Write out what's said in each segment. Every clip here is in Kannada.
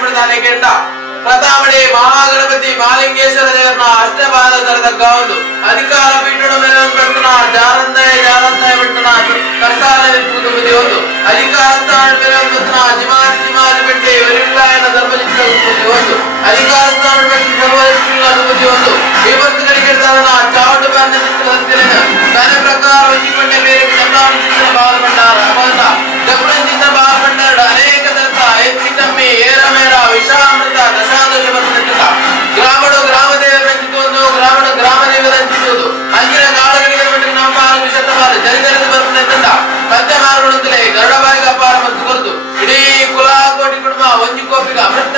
ಪ್ರಧಾನ ಕೇಂದ್ರ ಪ್ರತಾಮಣಿ ಮಹಾಗಣಪತಿ ಮಾಲಿಂಗೇಶ್ವರ ದೇವರನ್ನ ಅಷ್ಟಪಾದ ತರದಕ್ಕ ಒಂದು ಅಧಿಕಾರ ಪೀಠದ ಮೇಲೆ ಬೆಟ್ಟನ ಜಾರಂದಯ ಬೆಟ್ಟನ ಕರ್ಸಾಲ ಬುದ್ಧಿ ಒಂದು ಅಧಿಕಾರ ಸ್ಥಾನ ಮೇಲೆ ಬೆಟ್ಟನ ಜಿಮಾಲಿ ಬೆಟ್ಟಿ ವರಿಲಾಯನ ಧರ್ಮಲಿಂಗ ಬುದ್ಧಿ ಒಂದು ಅಧಿಕಾರ ಸ್ಥಾನ ಬೆಟ್ಟ ಸರ್ವಲಿಂಗ ಬುದ್ಧಿ ಒಂದು ವಿಭಕ್ತಿಗಳಿಗೆ ಚಾವಟು ಬ್ಯಾನ್ ಕಾರ್ಯ ಪ್ರಕಾರ ಹೊಂದಿಕೊಂಡ ಮೇಲೆ ಚಂದಾವಣ ಚಿತ್ರ ಬಾಲಭಂಡಾರ ಅಮಲ ಜಪುರ ಚಿತ್ರ ಬಾಲಭಂಡಾರ ಅನೇಕ ದಂತ ಎತ್ತಿ ಕಮ್ಮಿ ಏರಮೇರ ವಿಷಾಮೃತ ದಶಾದಶ ಬರ್ತಕ್ಕಂಥ ಗ್ರಾಮಡು ಗ್ರಾಮದೇವ ರಂಚಿಸುವುದು ಗ್ರಾಮಡು ಗ್ರಾಮದೇವ ರಂಚಿಸುವುದು ಅಂದಿನ ಕಾಲಗಳಿಗೆ ಮಟ್ಟಿಗೆ ನಮ್ಮ ಪಾಲು ಶತಮಾನ ಜರಿದರಿದು ಬರ್ತಕ್ಕಂಥ ಮಧ್ಯ ಮಾರ್ಗಗಳಂತಲೇ ಗರುಡ ಬಾಯಿಗೆ ಅಪಾರ ಮತ್ತು ಕೊರತು ಇಡೀ ಕುಲ ಕೋಟಿ ಕುಟುಂಬ ಒಂಜಿ ಕೋಪಿಗ ಅಮೃತ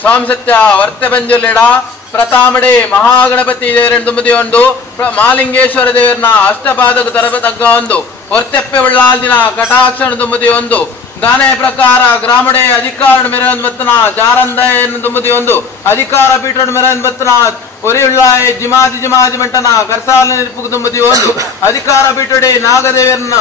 ಸ್ವಾಮಿ ಸತ್ಯ ವರ್ತೆ ಬಂಜುಲೆಡ ಪ್ರತಾಮಡೆ ಮಹಾಗಣಪತಿ ದೇವರನ್ನು ತುಂಬುದಿ ಒಂದು ಮಾಲಿಂಗೇಶ್ವರ ದೇವರನ್ನ ಅಷ್ಟಪಾದಕ ತರಬ ತಗ್ಗ ಒಂದು ಹೊರ್ತೆಪ್ಪೆ ಉಳ್ಳಾಲ್ದಿನ ಕಟಾಕ್ಷಣ ತುಂಬುದಿ ಒಂದು ದಾನೆ ಪ್ರಕಾರ ಗ್ರಾಮಡೆ ಅಧಿಕಾರ ಮೆರನ್ ಬತ್ತನ ಜಾರಂದಯನ್ನು ತುಂಬುದಿ ಒಂದು ಅಧಿಕಾರ ಪೀಠ ಮೆರನ್ ಬತ್ತನ ಒರಿಯುಳ್ಳಾಯ ಜಿಮಾದಿ ಮಂಟನ ಕರ್ಸಾಲ ನಿರುಪು ತುಂಬುದಿ ಒಂದು ಅಧಿಕಾರ ಪೀಠಡೆ ನಾಗದೇವರನ್ನ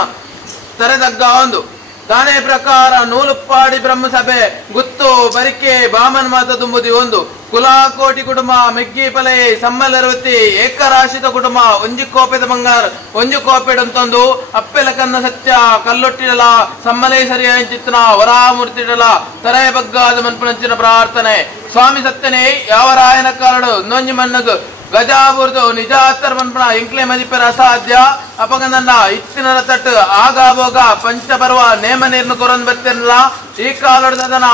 ತರೆದಗ್ಗ ಒಂದು ದಾನೆ ಪ್ರಕಾರ ನೂಲುಪ್ಪಾಡಿ ಬ್ರಹ್ಮಸಭೆ ಗುತ್ತು ಬರಿಕೆ ಬಾಮನ್ ಮಾತ ತುಂಬುದಿ ಒಂದು ಕುಲಾಕೋಟಿ ಕುಟುಂಬ ಮೆಗ್ಗಿ ಪಲೆ ಸಮ್ಮಲರವತಿ ಏಕರಾಶಿತ ಕುಟುಂಬ ಒಂಜಿ ಕೋಪೆದ ಬಂಗಾರ ಒಂಜು ಕೋಪೆಡಂತಂದು ಅಪ್ಪೆಲ ಕನ್ನ ಸತ್ಯ ಕಲ್ಲೊಟ್ಟಿಡಲ ಸಮ್ಮಲೈ ಸರಿಯ ಚಿತ್ತನ ವರಾಮೂರ್ತಿಡಲ ತರೇ ಬಗ್ಗಾದ ಮನ್ಪುನಂಚಿನ ಪ್ರಾರ್ಥನೆ ಸ್ವಾಮಿ ಸತ್ಯನೇ ಯಾವ ರಾಯನ ಕಾರಡು ನೊಂಜಿ ಮಣ್ಣಗು ಗಜಾಬುರ್ದು ನಿಜಾತ್ತರ ಮನ್ಪಣ ಇಂಕ್ಲೆ ಮದಿಪರ ಅಸಾಧ್ಯ ಅಪಗಂದನ್ನ ಇತ್ತಿನ ತಟ್ಟು ಆಗಾಬೋಗ ಪಂಚಪರ್ವ ನೇಮ ನೀರ್ನು ಕೊರನ್ ಬರ್ತಿರಲ್ಲ ಈ ಕಾಲಡದನ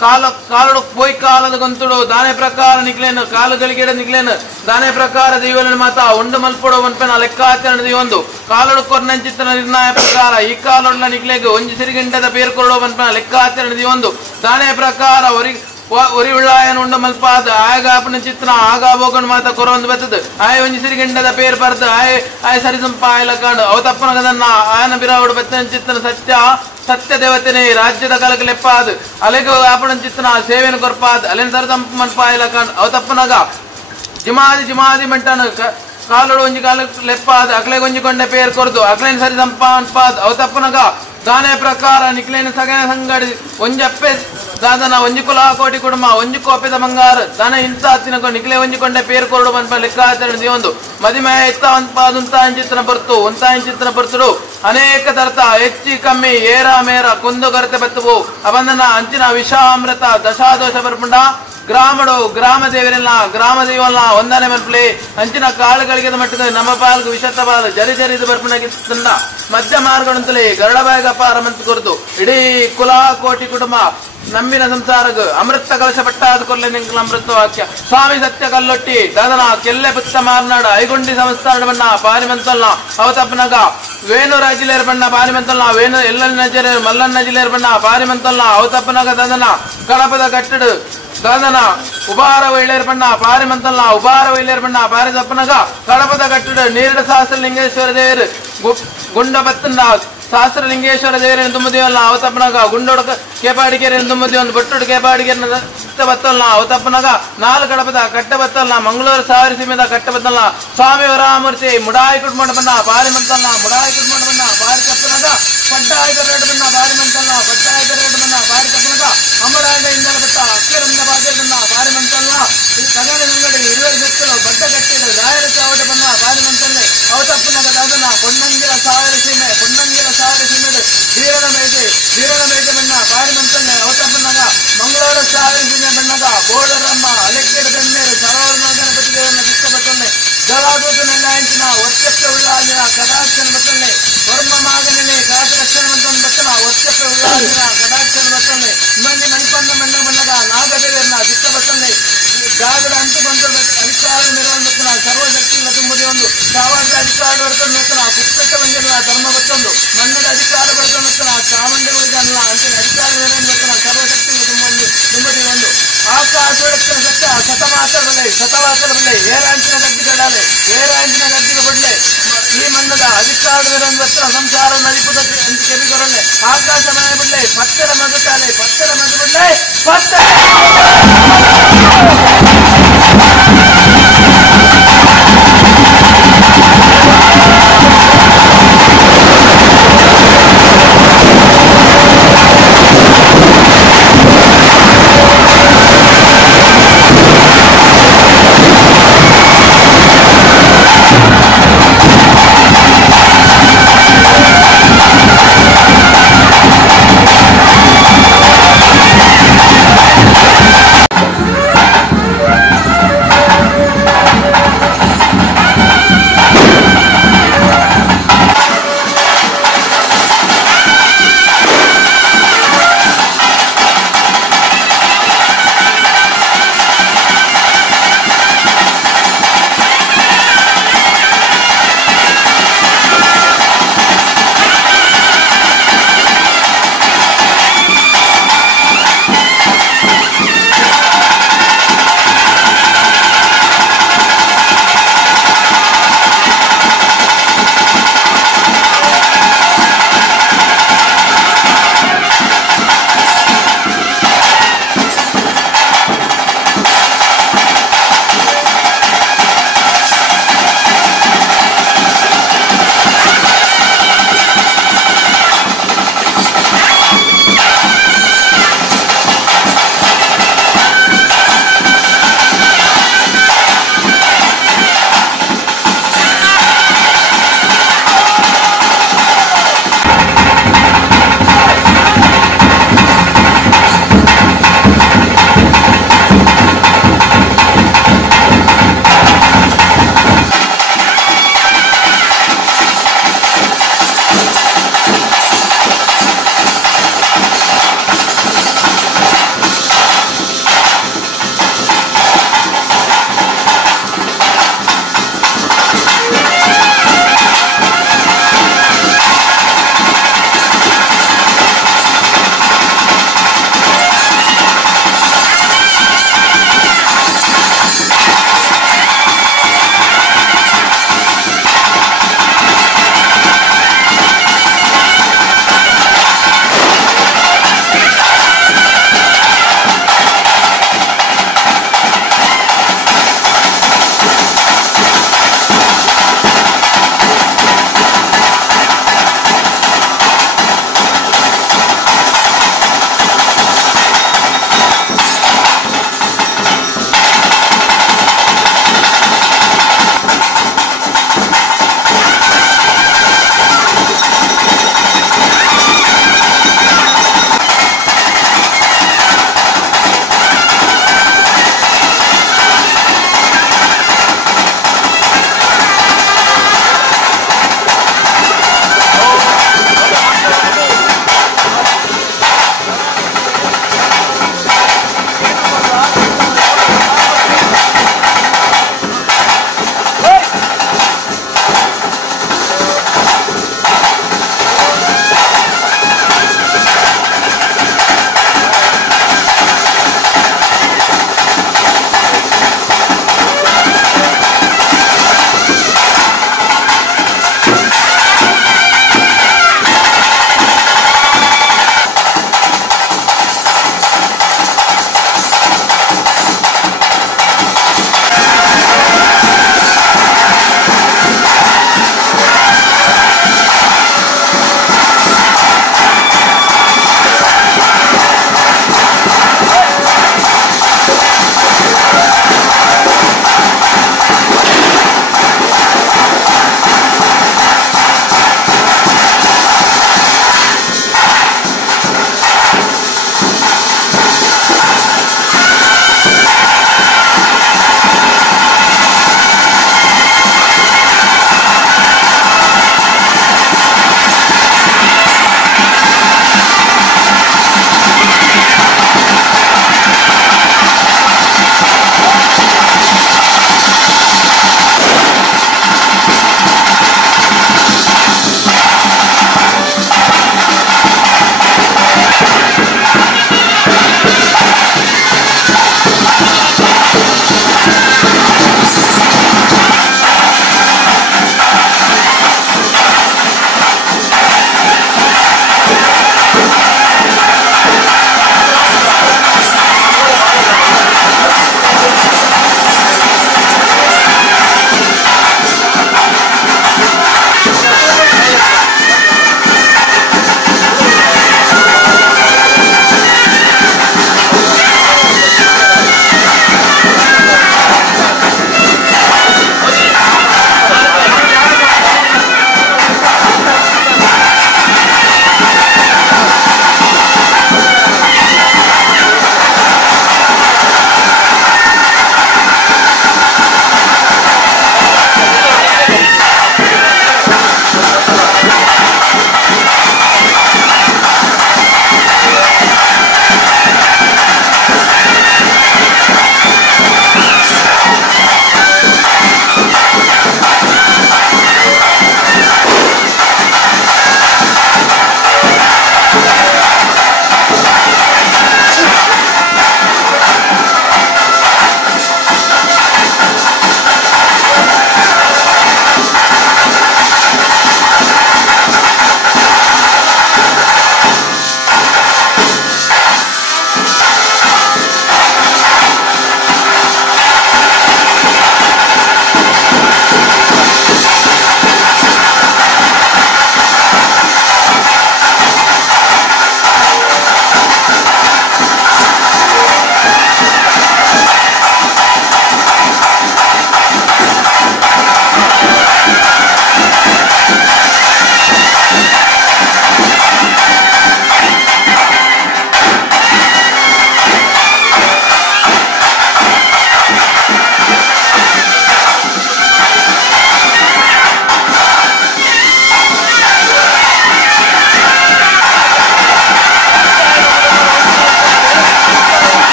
ಕಾಲಡು ಪೋಯ್ ಕಾಲದ ಗಂತುಡು ದಾನೆ ಪ್ರಕಾರ ನಿಕ್ಲೇನು ಕಾಲುಗಳಿಗೆಡ ನಿಕ್ಲೇನು ದಾನೆ ಪ್ರಕಾರ ದೀವನ ಮಾತ ಉಂಡು ಮಲ್ಪಡು ಮನ್ಪನ ಲೆಕ್ಕಾಚರಣೆ ಒಂದು ಕಾಲಡು ಕೊರ್ನಂಚಿತ್ತನ ನಿರ್ಣಯ ಪ್ರಕಾರ ಈ ಕಾಲೊಡ್ಲ ನಿಕ್ಲೆಗೆ ಒಂಜಿ ಸಿರಿಗಂಟದ ಪೇರು ಕೊರಡು ಮನ್ಪನ ಲೆಕ್ಕಾಚರಣೆ ಒಂದು ದಾನೆ ಪ್ರಕಾರ ಒರಿ ಉಳ್ಳಾಯನ ಉಂಡ ಮಲ್ಪಾದ ಆಗ ಅಪ್ಪನ ಚಿತ್ರ ಆಗ ಬೋಗನ್ ಮಾತ ಕೊರೊಂದು ಬರ್ತದ ಆಯ ಒಂಜಿ ಸಿರಿಗಂಡದ ಪೇರು ಬರ್ದ ಆಯ ಸರಿಸಂಪ ಆಯ್ಲ ಕಾಂಡು ಅವ ತಪ್ಪನಗದನ್ನ ಆಯನ ಬಿರಾವುಡು ಬತ್ತನ ಚಿತ್ರನ ಸತ್ಯ ದೇವತೆನೇ ರಾಜ್ಯದ ಕಲಕ ಲೆಪ್ಪಾದ ಅಲೆಗೆ ಆಪಣ ಚಿತ್ರನ ಸೇವೆನ ಕೊರ್ಪಾದ ಅಲೆನ ಸರಿಸಂಪ ಮನ್ಪ ಆಯ್ಲ ಕಾಂಡು ಅವ ತಪ್ಪನಗ ಜಿಮಾದಿ ಮಂಟನ ಕಾಲೋಡು ಒಂಜಿ ಕಾಲ ಲೆಪ್ಪಾದ ಅಕ್ಲೆಗೆ ಒಂಜಿ ಕೊಂಡೆ ಪೇರು ಕೊರ್ದು ಅಕ್ಲೇನ ಸರಿಸಂಪ ಅನ್ಪಾದ ಅವ ತಪ್ಪನಗ ದಾನೆ ಪ್ರಕಾರ ನಿಕ್ಲೇನ ಸಗನ ಸಂಗಡಿ ಒಂಜಪ್ಪೆ ದಾದನ ಒಂಜಿ ಕುಲಾಕೋಟಿ ಕುಟುಂಬ ಒಂಜಿ ಕೋಪೆದ ಬಂಗಾರ ದನ ಇಂತ ಹತ್ತಿನ ನಿಕ್ಲೆ ಒಂಜಿಕೊಂಡೆ ಪೇರು ಕೊರಡು ಮನ್ಪ ಲೆಕ್ಕಾಚರಣೆ ಒಂದು ಮದಿಮೆ ಎತ್ತ ಒಂತ ಚಿತ್ರ ಬರ್ತು ಒಂತ ಚಿತ್ರ ಬರ್ತಡು ಅನೇಕ ತರತ ಹೆಚ್ಚಿ ಕಮ್ಮಿ ಏರ ಮೇರ ಕೊಂದು ಕೊರತೆ ಬತ್ತವು ಅವಂದನ ಅಂಚಿನ ವಿಷಾಮೃತ ದಶಾದೋಷ ಬರ್ಪುಂಡ ಗ್ರಾಮಡು ಗ್ರಾಮ ದೇವರಲ್ಲ ಒಂದನೇ ಮನ್ಪಲೆ ಅಂಚಿನ ಕಾಳುಗಳಿಗೆ ಮಟ್ಟದ ನಮ್ಮ ಪಾಲ್ಗು ವಿಷತ್ತ ಪಾಲು ಜರಿದು ಬರ್ಪುಣಗಿತ್ತಂಡ ಮಧ್ಯ ಮಾರ್ಗಂತಲೇ ಗರಡಬಾಯಿಗ ಅಪಾರ ಮಂತ್ ಕೊರತು ಇಡೀ ಕುಲಾಕೋಟಿ ಕುಟುಂಬ ನಂಬಿನ ಸಂಸಾರಗ ಅಮೃತ ಕಲಶ ಪಟ್ಟಾದ ಕೊರ್ಲೆ ನಿಂಕಲ ಅಮೃತ ವಾಕ್ಯ ಸ್ವಾಮಿ ಸತ್ಯ ಕಲ್ಲೊಟ್ಟಿ ದಾದನ ಕೆಲ್ಲೆ ಪುತ್ತ ಮಾರ್ನಾಡ ಐಗುಂಡಿ ಸಂಸ್ಥಾನ ಬಣ್ಣ ಪಾರಿಮಂತಲ್ನ ಅವತಪ್ಪನಗ ವೇಣು ರಾಜಿಲೇರ್ ಬಣ್ಣ ಪಾರಿಮಂತಲ್ನ ವೇಣು ಎಲ್ಲನ್ನ ನಜರೆ ಮಲ್ಲನ್ನ ನಜಿಲೇರ್ ಬಣ್ಣ ಪಾರಿಮಂತಲ್ನ ಅವತಪ್ಪನಗ ದಾದನ ಕಳಪದ ಕಟ್ಟಡು ದಾದನ ಉಬಾರ ವೈಲೇರ್ ಬಣ್ಣ ಪಾರಿಮಂತಲ್ನ ಉಬಾರ ವೈಲೇರ್ ಬಣ್ಣ ಪಾರಿದಪ್ಪನಗ ಕಳಪದ ಕಟ್ಟಡು ನೀರಿಡ ಸಹಸ್ರ ಲಿಂಗೇಶ್ವರ ದೇವರು ಗುಂಡ ಬತ್ತಂದ ಸಹಸ್ರ ಲಿಂಗೇಶ್ವರ ದೇವರನ್ನು ತುಂಬುದಿವಲ್ಲ ಅವತಪ್ಪನಾಗ ಗುಂಡೋಡ ಕೇಪಾಡಿಗೆರೆಯನ್ನು ತುಂಬುದಿ ಒಂದು ಬಟ್ಟುಡು ಕೇಪಾಡಿಗೆರೆ ಬತ್ತಲ್ಲ ಅವತಪ್ಪನಾಗ ನಾಲ್ಕು ಕಡಪದ ಕಟ್ಟೆ ಬತ್ತಲ್ಲ ಮಂಗಳೂರು ಸಾವಿರ ಸೀಮೆದ ಕಟ್ಟೆ ಬತ್ತಲ್ಲ ಸ್ವಾಮಿ ವರಾಮೂರ್ತಿ ಮುಡಾಯಿ ಕುಟ್ಮಂಡ ಬಣ್ಣ ಬಾರಿ ಮಂತಲ್ಲ ಮುಡಾಯಿ ಕುಟ್ಮಂಡ ಬಣ್ಣ ಬಾರಿ ತಪ್ಪನಾಗ ಪಟ್ಟಾಯ ರೇಟ್ ಬಣ್ಣ ಬಾರಿ ಮಂತಲ್ಲ ಪಟ್ಟಾಯ ರೇಟ್ ಬಣ್ಣ ಬಾರಿ ತಪ್ಪನಾಗ ಅಮರಾಂಡ ಇಂದಲ ಬಟ್ಟ ಅಕ್ಕಿರಂದ ಬಾಜೆ ಬಣ್ಣ ಬಾರಿ ಮಂತಲ್ಲ ಸಗಣಿ ಅಂಗಡಿ ಇರುವೆ ಬೆತ್ತಲು ಬಡ್ಡ ಕಟ್ಟಿಡು ರಾಯರ ಚಾವಟ ಬಣ್ಣ ಬಾರಿ ಮಂತಲ್ಲೇ ಅವತಪ್ಪನಾಗ ದಾದನ ಪೊನ್ನಂಗಿರ ಸಾವಿರ ಸೀಮೆ ವೀರನ ಬೇಟೆ ಬಣ್ಣ ಬಾರಿ ಮಂತಲ್ಲೇ ಅವತಪ್ಪನಾಗ ಮಂಗಳೂರು ಸಾವಿರ ಸೀಮೆ ಬಣ್ಣಗ ಬೋಳರಮ್ಮ ಅಲೆಕ್ಕೆಡ ಬೆನ್ನೇರು ಸರೋವರ ಗಣಪತಿ ದೇವರನ್ನ ಚಿತ್ತ ಬತ್ತಲ್ಲೇ ಜಲಾದೂತ ನೆಲಾಯಂಚಿನ ಒಚ್ಚಪ್ಪ ಉಳ್ಳಾಜಿನ ಕದಾಕ್ಷಣ ಬತ್ತಲ್ಲೇ ವರ್ಮ ಮಾಗನೇ ಕಾಸರಕ್ಷಣ ಮಂತನ್ ಬತ್ತನ ಒಚ್ಚಪ್ಪ ಉಳ್ಳಾಜಿನ ಕದಾಕ್ಷಣ ಬತ್ತಲ್ಲೇ ಮಂದಿ ಮಣಿಪನ್ನ ಮಣ್ಣ ಬಣ್ಣಗ ನಾಗದೇವರನ್ನ ಚಿತ್ತ ಬತ್ತಲ್ಲೇ ಜಾಗದ ಅಂಟು ಬಂದ ಅಧಿಕಾರ ಮೆರವನ್ ಬತ್ತನ ಸರ್ವಶಕ್ತಿಯಿಂದ ತುಂಬುದಿ ಒಂದು ಸಾವಾಸ ಅಧಿಕಾರ ಬರ್ತನ ಬತ್ತನ ಪುಸ್ತಕ ಬಂದಿಲ್ಲ ಧರ್ಮ ಬತ್ತೊಂದು ಮಣ್ಣದ ಅಧಿಕಾರ ಬರ್ತನ ಬತ್ತನ ಚಾಮುಂಡಿ ಉಳಿದಲ್ಲ ಅಂತಿನ ಅಧಿಕಾರ ಮೆರವನ್ ಬತ್ತನ ಸರ್ವಶಕ್ತಿಯಿಂದ ತುಂಬುದಿ ಒಂದು ಆಕಾಶ ಸತ್ಯ ಶತವಾಸರ ಬಲೆ ಏರಾಂಚಿನ ಗದ್ದಿಗೆ ಕಡಾಲೆ ಏರಾಂಚಿನ ಗದ್ದಿಗೆ ಬಡ್ಲೆ ಈ ಮಣ್ಣದ ಅಧಿಕಾರ ಮೆರವನ್ ಬತ್ತನ ಸಂಸಾರ ನದಿಪುದ ಅಂತ ಕೆರಿಗೊರಲೆ ಆಕಾಶ ಮನೆ ಬಿಡ್ಲೆ ಪತ್ತರ ಮಗುತ್ತಾಲೆ ಪತ್ತರ ಮಗು ಬಿಡ್ಲೆ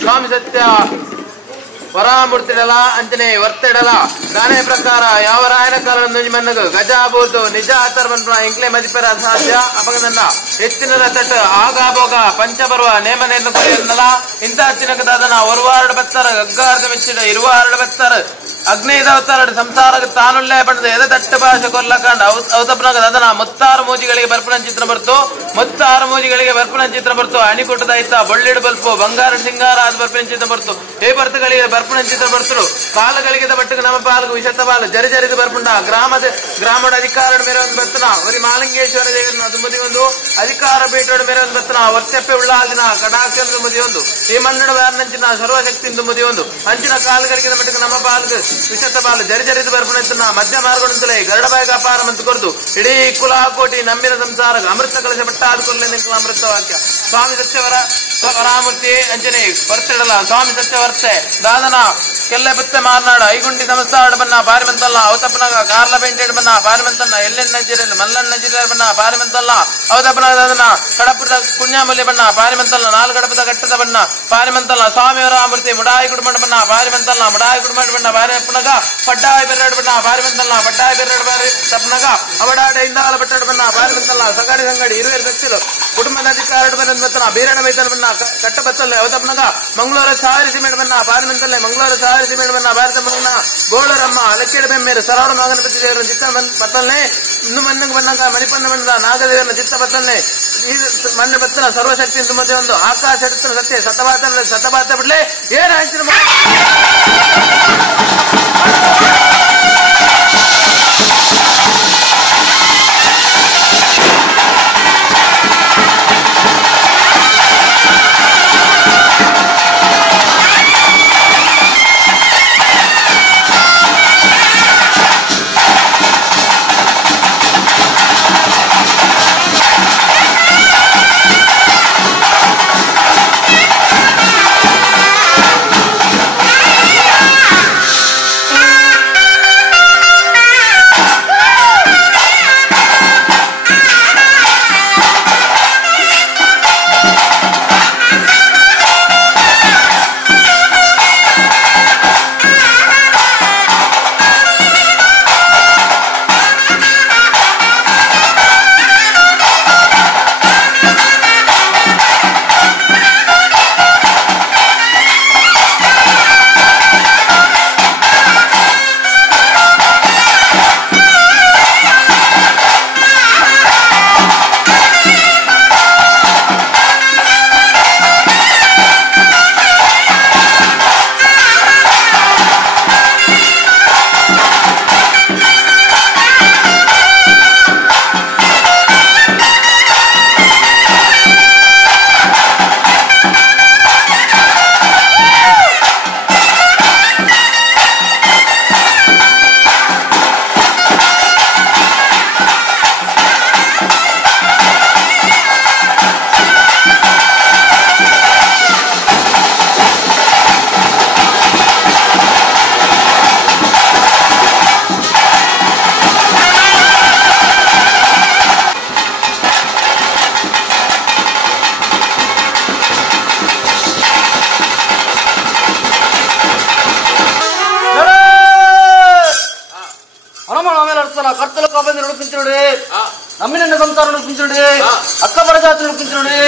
ಸ್ವಾಮಿ ಸತ್ಯ ವರಾಮೂರ್ತಿಡಲ ಅಂಚನೆ ವರ್ತಡಲ ದಾನೆ ಪ್ರಕಾರ ಯಾವ ರಾಯನ ಕಾಲ ಮನ್ನಗ ಗಜಾಬೂತು ನಿಜ ಆತರ್ಮನ್ಪ ಇಂಕ್ಲೆ ಮದಿಪರ ಸಾಧ್ಯ ಅಪಗದನ್ನ ಹೆಚ್ಚಿನ ತಟ್ ಆಗಾಬೋಗ ಪಂಚಬರುವ ನೇಮನೆಯನ್ನು ಕೊಯ್ಯನ್ನಲ ಇಂಥ ತಿನಕದಾದನ ಒರುವಾರಡು ಬತ್ತಾರ ಗಗ್ಗಾರ್ಧ ಮೆಚ್ಚಿಡ ಇರುವಾರಡು ಬತ್ತಾರ ಅಗ್ನೇದ ಅವತಾರ ಸಂಸಾರ ತಾನುಲ್ಲೇ ಬಣ್ಣದ ಎದ ದಟ್ಟ ಭಾಷೆ ಕೊರ್ಲಕಂಡ ಅವತಪ್ನಾಗ ಅದನ ಮುತ್ತಾರು ಮೂಜಿಗಳಿಗೆ ಬರ್ಪಣ ಚಿತ್ರ ಬರ್ತು ಮುತ್ತಾರು ಮೂಜಿಗಳಿಗೆ ಬರ್ಪಣ ಚಿತ್ರ ಬರ್ತು ಅಣಿಕೊಟ್ಟದ ಆಯ್ತಾ ಬೊಳ್ಳಿಡು ಬಲ್ಪು ಬಂಗಾರ ಸಿಂಗಾರ ಆದ ಬರ್ಪಣ ಚಿತ್ರ ಬರ್ತು ಹೇ ಬರ್ತಗಳಿಗೆ ಬರ್ಪಣ ಚಿತ್ರ ಬರ್ತರು ಕಾಲಗಳಿಗೆ ಬಟ್ಟಕ್ಕೆ ನಮ್ಮ ಪಾಲಕು ವಿಷತ ಪಾಲು ಜರಿದು ಬರ್ಪುಂಡ ಗ್ರಾಮದ ಅಧಿಕಾರದ ಮೇರೆ ಒಂದು ಬರ್ತನ ಅವರಿ ಮಾಲಿಂಗೇಶ್ವರ ದೇವರನ್ನ ದುಮ್ಮದಿ ಒಂದು ಅಧಿಕಾರ ಪೀಠದ ಮೇರೆ ಒಂದು ಬರ್ತನ ವರ್ಷಪ್ಪೆ ಉಳ್ಳಾದಿನ ಕಡಾಕ್ಷರ ದುಮ್ಮದಿ ಒಂದು ಈ ಮನ್ನಡ ವ್ಯಾರ್ನಂಚಿನ ಸರ್ವಶಕ್ತಿ ದುಮ್ಮದಿ ಒಂದು ಅಂಚಿನ ಕಾಲಗಳಿಗೆ ಬಟ್ಟಕ್ಕೆ ನಮ್ಮ ಪಾಲಕು ವಿಷತ ಪಾಲು ಜರಿದು ಬರ್ಪಣ ಮಧ್ಯ ಮಾರ್ಗಂತಲೇ ಗರಡಬಾಯಿಗ ಅಪಾರ ಮಂತು ಕೊರದು ಇಡೀ ಕುಲಾಕೋಟಿ ನಂಬಿನ ಸಂಸಾರ ಅಮೃತ ಕಲಶ ಪಟ್ಟಾದ ಕೊಲ್ಲೆ ನಿಂಕಲ ಅಮೃತ ವಾಕ್ಯ ಸ್ವಾಮಿ ಸತ್ಯವರ ವರಾಮೂರ್ತಿ ಅಂಜನೆ ಬರ್ತಿಡಲ್ಲ ಸ್ವಾಮಿ ಸತ್ಯ ವರ್ತೆ ದಾದನ ಕೆಲ್ಲೆ ಬತ್ತೆ ಮಾರ್ನಾಡ ಐಗುಂಡಿ ನಮಸ್ತಾಡ ಬನ್ನ ಪಾರಿಮಂತಲ್ಲ ಅವತಪ್ಪನಾಗ ಕಾರ್ಲ ಪೇಂಟೆಡ್ ಬನ್ನ ಪಾರಿಮಂತನ್ನ ಎಲ್ಲೆನ್ ನಜಿರಲ್ ಮಲ್ಲನ್ ನಜಿರ ಬನ್ನ ಪಾರಿಮಂತಲ್ಲ ಅವತಪ್ಪನಾಗ ದಾದನ ಕಡಪದ ಪುಣ್ಯಾಮೂಲ್ಯ ಬನ್ನ ಪಾರಿಮಂತಲ್ಲ ನಾಲ್ಕು ಗಡಪದ ಕಟ್ಟದ ಬನ್ನ ಪಾರಿಮಂತಲ್ಲ ಸ್ವಾಮಿ ವರಾಮೂರ್ತಿ ಮುಡಾಯಿ ಕುಡುಮಂಡ ಬನ್ನ ಪಾರಿಮಂತಲ್ಲ ಮುಡಾಯಿ ಕುಡುಮಂಡ ಬನ್ನ ಪಾರಿಮಪ್ಪನಗ ಪಡ್ಡಾಯಿ ಬೆರಡು ಬನ್ನ ಪಾರಿಮಂತಲ್ಲ ಪಡ್ಡಾಯಿ ಬೆರಡು ಬಾರಿ ತಪ್ಪನಗ ಅವಡಾಡ ಇಂದಾಲ ಬಟ್ಟಡ ಬನ್ನ ಪಾರಿಮಂತಲ್ಲ ಸಗಾಡಿ ಸಂಗಡಿ ಇರುವೇರು ಕಚ್ಚಿಲು ಕುಟುಂಬದ ಅಧಿಕಾರ ಬನ್ನ ಬೀರಣ ಮೈತನ ಬನ್ನ ಕಟ್ಟ ಬತ್ತಲ್ಲ ಅವತಪ್ಪನಗ ಮಂಗಳೂರ ಸಾರಿಸಿ ಮೇಡ ಬನ್ನ ಪಾರಿಮಂತಲ್ಲೇ ಮಂಗಳೂರ ಸಾರಿಸಿ ಮೇಡ ಬನ್ನ ಭಾರತ ಮಗನ ಗೋಳರಮ್ಮ ಅಲಕ್ಕೇಡ ಬೆಮ್ಮೇರು ಸರವಣ ನಾಗನಪತಿ ದೇವರ ಚಿತ್ತ ಬತ್ತಲ್ನೇ ಇನ್ನು ಮನ್ನಂಗ ಬನ್ನಂಗ ಮಣಿಪಣ್ಣ ಬಣ್ಣ ನಾಗದೇವರನ ಚಿತ್ತ ಬತ್ತಲ್ನೇ ಮಣ್ಣ ಬತ್ತನ ಸರ್ವಶಕ್ತಿ ತುಂಬದೆ ಒಂದು ಆಕಾಶ ಎಡುತ್ತನ ಸತ್ಯ ಸತಬಾತ ಬಿಡ್ಲೆ ಏನ್ ಆಯ್ತು ಕರ್ತಲ ಕಾಬಂದಿ ನಡುಪಿಂಚು ನೋಡಿ ನಮ್ಮಿನ ಸಂಸಾರ ನಡುಪಿಂಚು ನೋಡಿ ಅಕ್ಕ ಬರ ಜಾತಿ ನಡುಪಿಂಚು ನೋಡಿ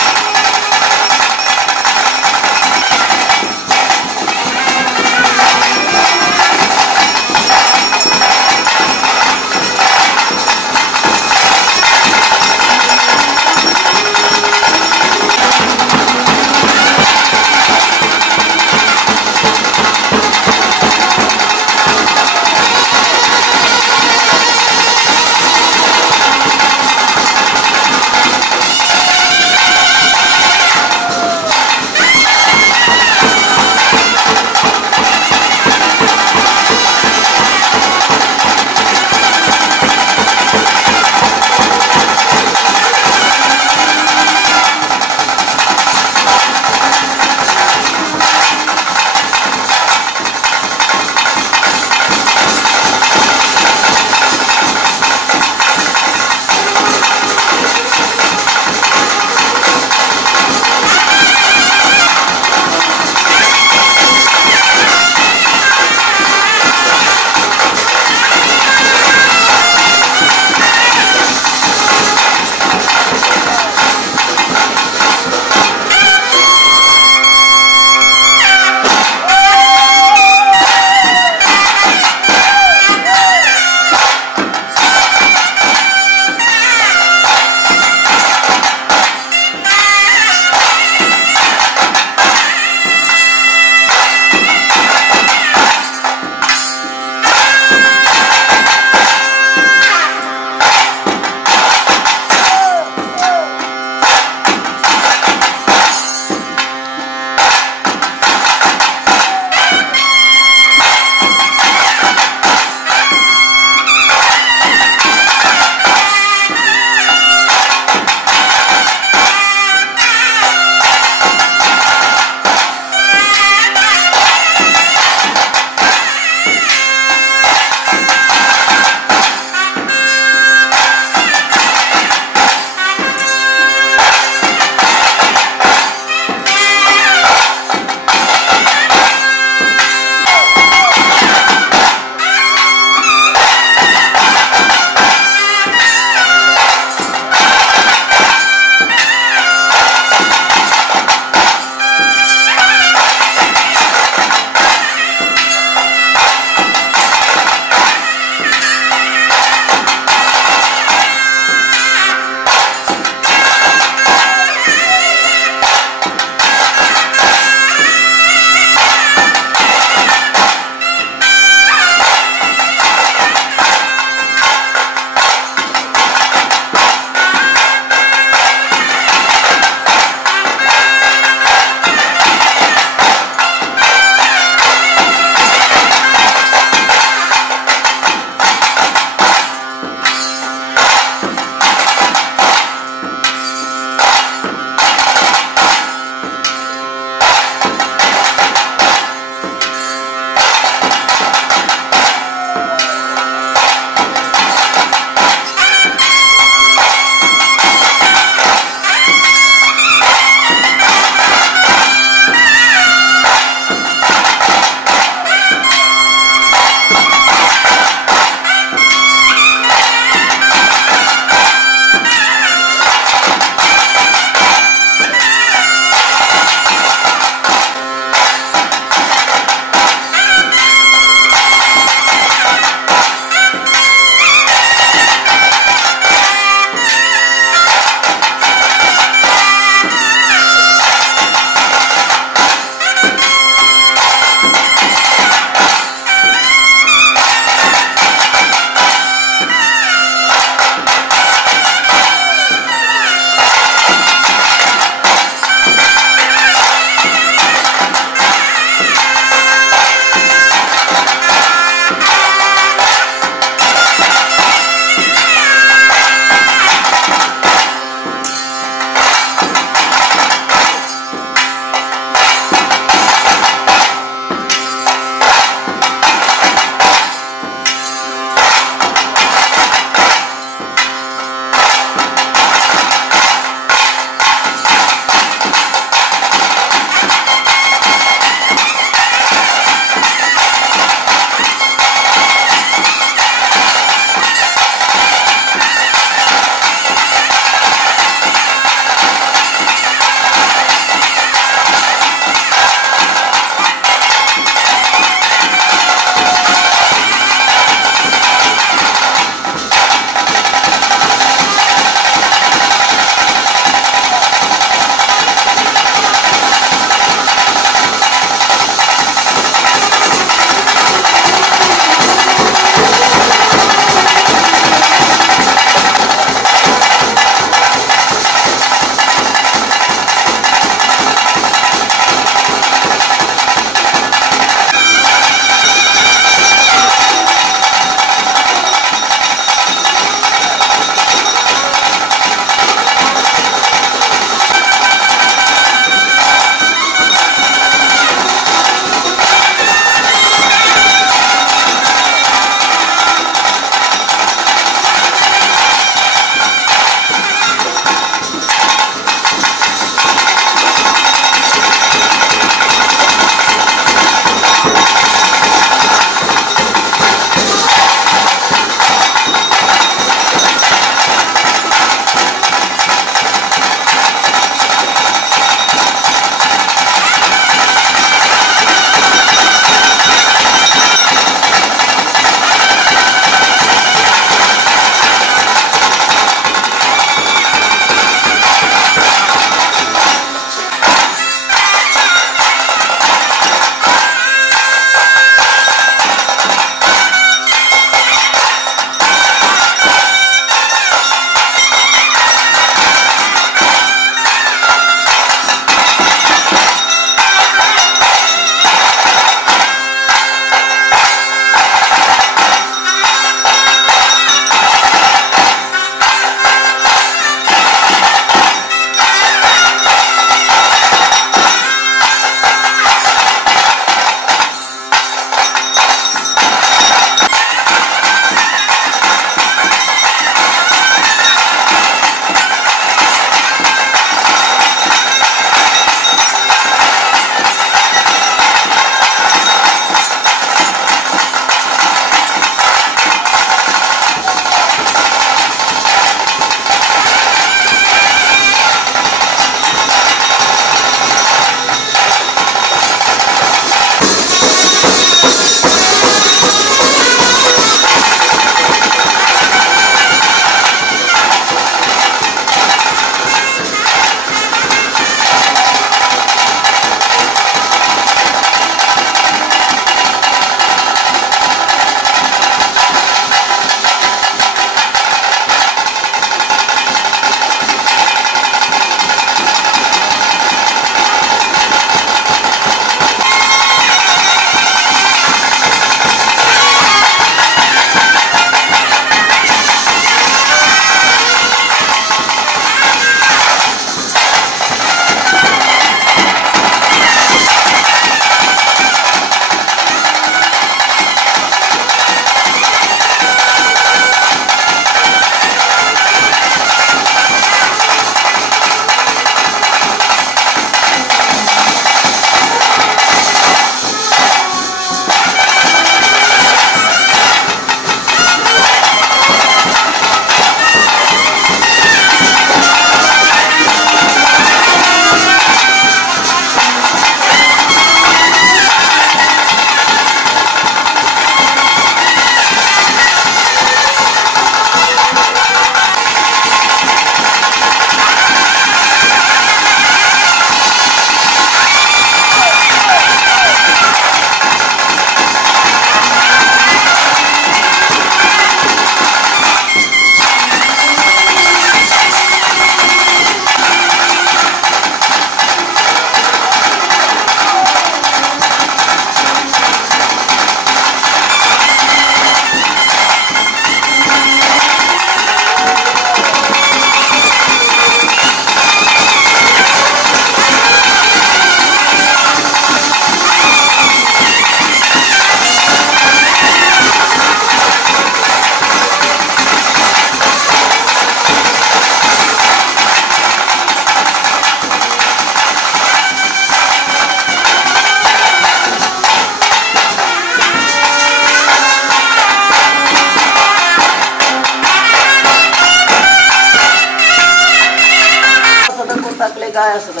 ಆಯಾಸದ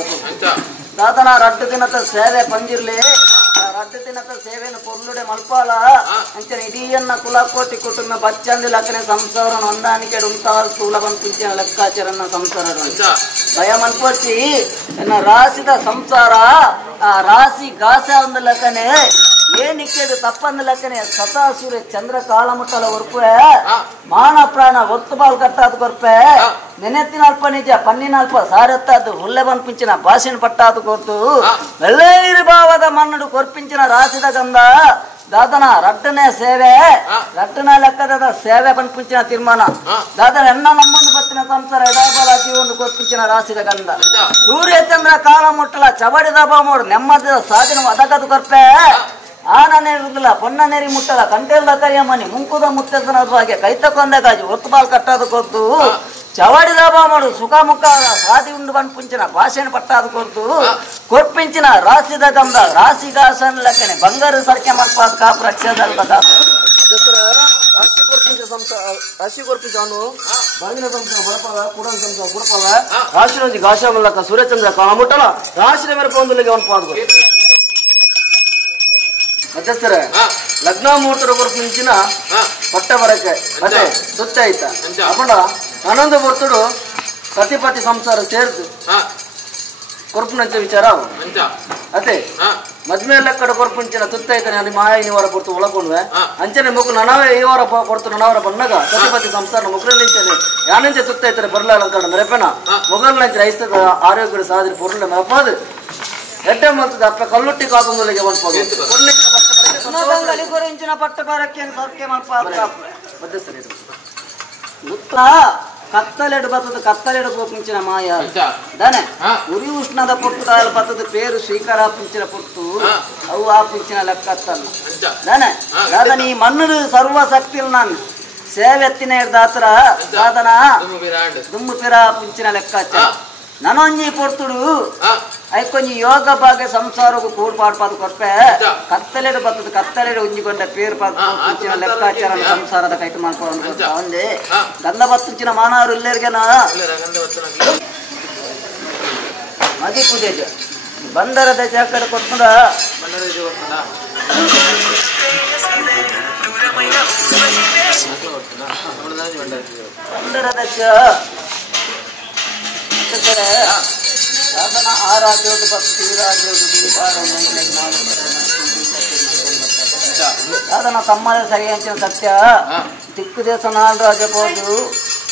ದಾದನ ರಡ್ಡು ದಿನದ ಸೇವೆ ಪಂಜಿರ್ಲಿ ರಡ್ಡು ದಿನದ ಸೇವೆಯನ್ನು ಪೊರ್ಲುಡೆ ಮಲ್ಪಾಲ ಅಂಚನೆ ಇಡೀಯನ್ನ ಕುಲಕೋಟಿ ಕುಟುಂಬ ಬಚ್ಚಂದಿ ಲಕ್ಕನೆ ಸಂಸಾರ ಹೊಂದಾಣಿಕೆ ಉಂಟಾದ ಸ್ಥೂಲ ಬಂತಿಂಚಿನ ಲೆಕ್ಕಾಚಾರನ್ನ ಸಂಸಾರ ಭಯ ಮನ್ಕೊಚ್ಚಿ ಎನ್ನ ರಾಸಿದ ಸಂಸಾರ ಆ ರಾಶಿ ಗಾಸ ಒಂದು ಲೆಕ್ಕನೆ ಏನಿಕ್ಕೆದು ತಪ್ಪಂದ ಲೆಕ್ಕನೆ ಸತಾಸುರ ಚಂದ್ರ ಕಾಲಮುಟ್ಟಲ ಹೊರ್ಪೆ ಮಾನ ಪ್ರಾಣ ಒತ್ತು ಬಾಲ್ ಕಟ್ಟಾದ ಕೊರ್ಪೆ ನೆನೆತ್ತಿನ ಅಲ್ಪ ನಿಜ ಪನ್ನಿನ ಅಲ್ಪ ಸಾರತ್ತಾದು ಹುಲ್ಲೆ ಬಂಪಿಂಚಿನ ಭಾಷಣ ಪಟ್ಟಾದು ಕೊರ್ತು ಬೆಳ್ಳೇರಿ ಭಾವದ ಮನ್ನಡು ಕೊರ್ಪಿಂಚಿನ ರಾಸಿದ ಗಂಧ ದಾದನ ರಟ್ಟನೆ ಸೇವೆ ರಟ್ಟನ ಲೆಕ್ಕದ ಸೇವೆ ಪಂಪಿಂಚಿನ ತೀರ್ಮಾನ ದಾದನ ಎನ್ನ ನಮ್ಮೊಂದು ಬತ್ತಿನ ಸಂಸಾರ ಎಡಾಬಲ ಒಂದು ಕೊರ್ಪಿಂಚಿನ ರಾಸಿದ ಗಂಧ ಸೂರ್ಯ ಚಂದ್ರ ಕಾಲ ಮುಟ್ಟಲ ಚವಡಿದ ಬಾಮೋಡು ನೆಮ್ಮದಿದ ಸಾಧನ ಅದಗದು ಕೊರ್ಪೆ ಆನ ನೇರುದಿಲ್ಲ ಪೊನ್ನ ನೆರಿ ಮುಟ್ಟಲ ಕಂಟೆಲ್ಲ ಕರಿಯ ಮನಿ ಮುಂಕುದ ಮುತ್ತನ ಹಾಗೆ ಕೈತಕೊಂದ ಗಾಜು ಒತ್ತು ಬಾಲ್ ಕಟ್ಟೋದು ಕೊರ್ತು ಚವಡಿದ ಬಾಮೋಡು ಸುಖ ಮುಖ ಸಾದಿ ಉಂಡು ಬಂಪಿಂಚಿನ ಭಾಷಣ ಪಟ್ಟಾದು ಕೊರ್ತು ಕೊರ್ಪಿಂಚಿನ ರಾಸಿದ ಗಂಧ ರಾಶಿ ಗಾಸನ ಲೆಕ್ಕನೆ ಬಂಗಾರ ಸರ್ಕೆ ಮಲ್ಪಾದ ಕಾಪು ರಕ್ಷದಲ್ದ ಕಾಪು ರಾಶಿ ಕೊರ್ಪಿಂಚ ಅವನು ಬಾಗಿನ ಸಂಸ್ಥೆ ಬಡಪದ ಕುಡನ್ ಸಂಸ್ಥೆ ಗುಡಪದ ರಾಶಿ ಗಾಶ ಮಲ್ಲಕ ಸೂರ್ಯಚಂದ್ರ ಕಾಮುಟ್ಟಲ ರಾಶಿನ ಮೇರೆ ಒಂದು ಅವನು ಪಾದ ಮಧ್ಯಸ್ಥರ ಲಗ್ನ ಮುಹೂರ್ತ ಕೊರ್ಪಿಂಚಿನ ಪಟ್ಟ ಬರಕ್ಕೆ ಅದೇ ಸುತ್ತ ಆಯ್ತಾ ಅಪ್ಪಂಡ ಆನಂದ ಬರ್ತಡು ಸತಿಪತಿ ಸಂಸಾರ ಸೇರ್ದು ಕೊರ್ಪುನಂಚ ವಿಚಾರ ಅದೇ ಮದ್ಮೆ ಲೆಕ್ಕಡ ಕೊರ್ಪುಂಚಿನ ತುತ್ತೈತಾನೆ ಅಲ್ಲಿ ಮಾಯ ಈ ವಾರ ಕೊಡ್ತು ಒಳಗೊಂಡ್ವೆ ಅಂಚನೆ ಮುಗು ನನವೇ ಈ ವಾರ ಕೊಡ್ತು ನನವರ ಬಂದಾಗ ಸತಿಪತಿ ಸಂಸಾರ ಮುಗ್ರಲ್ಲಿಂಚನೆ ಯಾನಂಚೆ ತುತ್ತೈತಾರೆ ಬರಲ್ಲ ಅಲಂಕಾರ ಮೆರಪೆನ ಮೊಗಲ್ನಂಚೆ ರೈಸ್ತದ ಆರೋಗ್ಯದ ಸಾಧನೆ ಪೊರ್ಲೆ ಮೆರಪಾದು ಎಡ್ಡೆ ಮಲ್ತದ ಅಪ್ಪ ಕಲ್ಲುಟ್ಟಿ ಕಾಕೊಂದೊಳಗೆ ಬಂದ್ಬೋದು ಗುರಿಂಚಿನ ಪಟ್ಟ ಬರಕ್ಕೆ ಸರ್ಕೆ ಮಲ್ಪಾದ ಮಧ್ಯಸ್ಥರಿ ಉತ್ತರ ಕತ್ತಲೆಡು ಬತ್ತದ ಕತ್ತಲೆಡು ಪುಂಚಿನ ಮಾಯ ದಾನೆ ಉರಿ ಉಷ್ಣದ ಪುಟ್ಟು ಕಾಲ ಬತ್ತದ ಪೇರು ಸ್ವೀಕಾರ ಪುಂಚಿನ ಪುಟ್ಟು ಅವು ಆ ಪುಂಚಿನ ಲೆಕ್ಕತ್ತಲ್ಲ ದಾನೆ ದಾದನ ಈ ಮಣ್ಣು ಸರ್ವಶಕ್ತಿ ನಾನು ಸೇವೆತ್ತಿನ ಹಿಡ್ದಾತ್ರ ದಾದನ ದುಮ್ಮು ಪಿರ ಪುಂಚಿನ ಲೆಕ್ಕಾಚಾರ ನನೊಂಜಿ ಪೊರ್ತುಡು ಐಕೊಂಜಿ ಯೋಗ ಭಾಗ್ಯ ಸಂಸಾರಕ್ಕೂ ಕೂಡ್ ಪಾಡ್ಪಾದು ಕೊರ್ಪೆ ಕತ್ತಲೆಡು ಬರ್ತದ ಕತ್ತಲೆಡು ಉಂಜಿಕೊಂಡ ಪೇರು ಪಂಚಿನ ಲೆಕ್ಕಾಚಾರ ಸಂಸಾರದ ಕೈತು ಮಾಡ್ಕೊಂಡು ಒಂದೇ ಗಂಧ ಬತ್ತುಂಚಿನ ಮಾನವರು ಇಲ್ಲೇರ್ಗೆನ ಮದಿ ಪೂಜೆ ಬಂದರದ ಜಾಕಡೆ ಕೊಟ್ಕೊಂಡ ಬಂದರದ ಸಾಧನ ಆರಾಧ್ಯೋದು ಭಕ್ತಿ ರಾಜ್ಯೋದು ಸಾಧನ ತಮ್ಮದೇ ಸರಿ ಅಂಚಿನ ಸತ್ಯ ದಿಕ್ಕು ದೇಶ ನಾಲ್ ರಾಜಬೋದು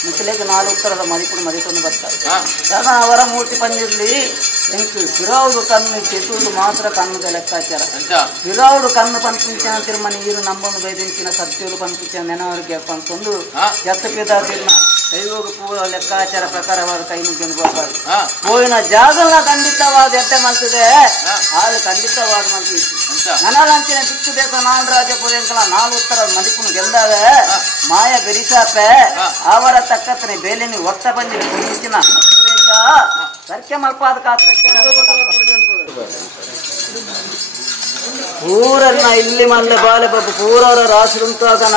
ಮಿಥಿಲೆಗೆ ನಾಲ್ಕು ಉತ್ತರದ ಮರಿಕೊಂಡು ಮರಿಕೊಂಡು ಬರ್ತಾರೆ ಸಾಧನ ಅವರ ಮೂರ್ತಿ ಪಂಜಿರ್ಲಿ ಎಂಟು ಸಿರಾವುಡು ಕಣ್ಣು ಚೆಟುವುದು ಮಾತ್ರ ಕಣ್ಣುದ ಲೆಕ್ಕಾಚಾರ ಸಿರಾವುಡು ಕಣ್ಣು ಪಂಪಿಂಚಿನ ತಿರುಮ ನೀರು ನಮ್ಮನ್ನು ಬೈದಿಂಚಿನ ಸತ್ಯಗಳು ಪಂಪಿಂಚಿನ ನೆನವರಿಗೆ ಪಂಕೊಂಡು ಜತ್ತಪಿದ ತಿರ್ಮ ಕೈಗೋಗ ಪೂರ ಲೆಕ್ಕಾಚಾರ ಪ್ರಕಾರವಾದ ಕೈ ಮುಗಿದು ಬರ್ಬಾರ್ದು ಹೋಯಿನ ಜಾಗನ ಖಂಡಿತವಾದ ಎಟ್ಟೆ ಮಲ್ತಿದೆ ಹಾಲು ಖಂಡಿತವಾದ ಮಲ್ತಿತ್ತು ನನಗಂಚಿನ ದಿಕ್ಕು ದೇಶ ನಾಲ್ ರಾಜ ಪುರಂಕಲ ನಾಲ್ಕು ಉತ್ತರ ಮದಿಕುನು ಗೆಲ್ದಾವೆ ಮಾಯ ಬೆರಿಸಾಪೆ ಅವರ ತಕ್ಕತ್ತನೆ ಬೇಲಿನಿ ಒತ್ತ ಬಂದಿನ ಕುಂಚಿನ ಸರ್ಕೆ ಮಲ್ಪಾದ ಕಾತ್ರ ಪೂರನ್ನ ಇಲ್ಲಿ ಮಲ್ಲೆ ಬಾಲೆ ಬಾಬು ಪೂರವರ ರಾಶಿ ಉಂಟಾದನ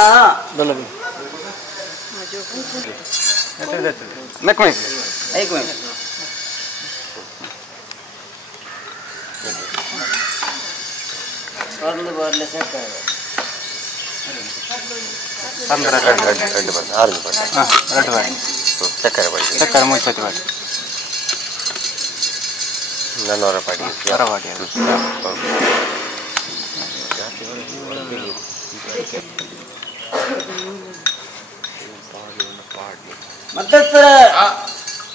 ಬರ್ಲೆ ಸಾಕಾಗ ಚಕ್ಕರೆ ಬಡಿ ಚಕ್ಕರೆ ಮುಚ್ಚಿ ಬಡಿ ನನ್ನವರ ಪಾಡಿ ಮಧ್ಯಸ್ಥರ